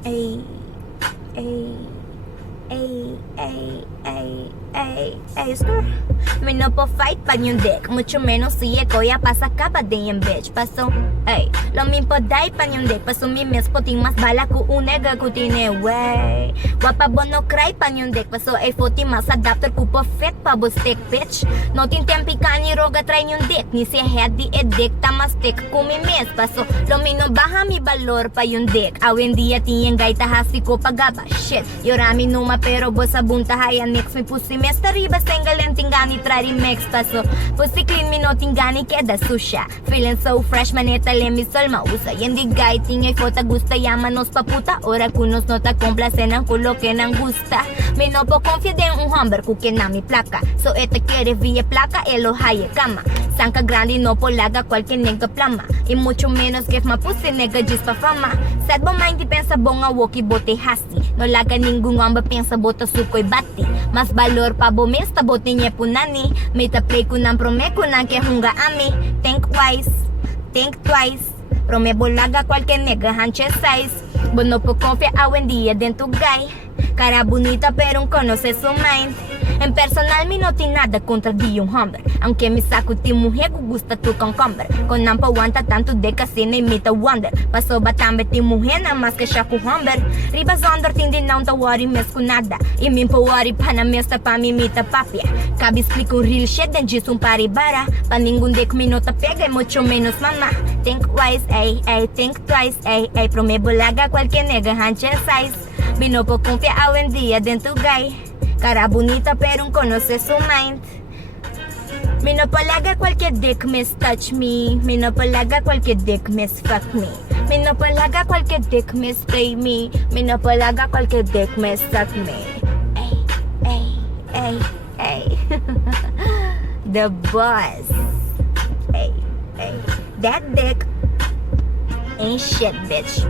Ay, ay, ay, ay, ay, ay, ay, sir. Me no po fight pa yung dick. Mucho menos si eko ya pasa kapa de yung bitch. Paso, ay, lo min po dai pa yung dick. Paso mi mes po ting mas bala ko unega ko tine, wey. Wapa bono cry pa yung dick. Paso ay foti mas adapter ko po fit pa bo stick, bitch. No tin tempi ka ni roga try yung dick. Ni si head di edik tama stick ko mi mes. Paso, lo min no baha mi valor pa yung dick. Awen di atiyeng gaita hasi ko pagaba. Shit, yorami numa pero bo sa bunta haya next mi pusi mes tariba sengalen tingani trari mix paso. Pusi clean mi no tingani queda sucia. Feeling so fresh maneta le mi sol mausa. Yendi gay tingay fota gusta llamanos pa puta. Ora kunos no ta complacen ang kulo que nang gusta. Mi no po confia de un humber kuke na mi placa. So ete quiere via placa elo haye kama. Sanka grande no po laga cualquier nega plama. Y mucho menos que ma pusi nega just pa fama. Sad bo mind pensa bonga woki bote hasti. No laga ningún amba pensa bota sukoy bati. Mas valor pa bo mesta bote nye punani. Meta play kunang prome kunang ke hunga ami. Think wise, think twice. Prome bolaga cualquier nega hanche size. Bo no po confia awen dia dentro guy. Cara bonita pero conoce su mind. En personal mi no tiene nada contra di un hombre. Aunque mi saco ti mujer gusta tu concombre. Con nampa aguanta tanto de casina imita wonder. Paso batambe ti mujer na mas que siya ku hombre. Riba zonder tindi na unta wari mes ku nada. Imin pa wari pa na mesta pa mimita papia. Cabe explica un real shit den jis un paribara. Pa ningún de mi no te pega y mucho menos mamá. Think wise, ay, ay, think twice, ay, ay. Prome bolaga cualquier nega hanche size. Vino po confia awen dia dentro gay. Cara bonita pero conoce su mind. Mi no palaga cualquier dick miss touch me. Mi no palaga cualquier dick miss fuck me. Mi no palaga cualquier dick miss play me. Mi no palaga cualquier dick miss suck me. Ay, ay, ay, ay. The boss. Ay, ay. That dick ain't shit, bitch.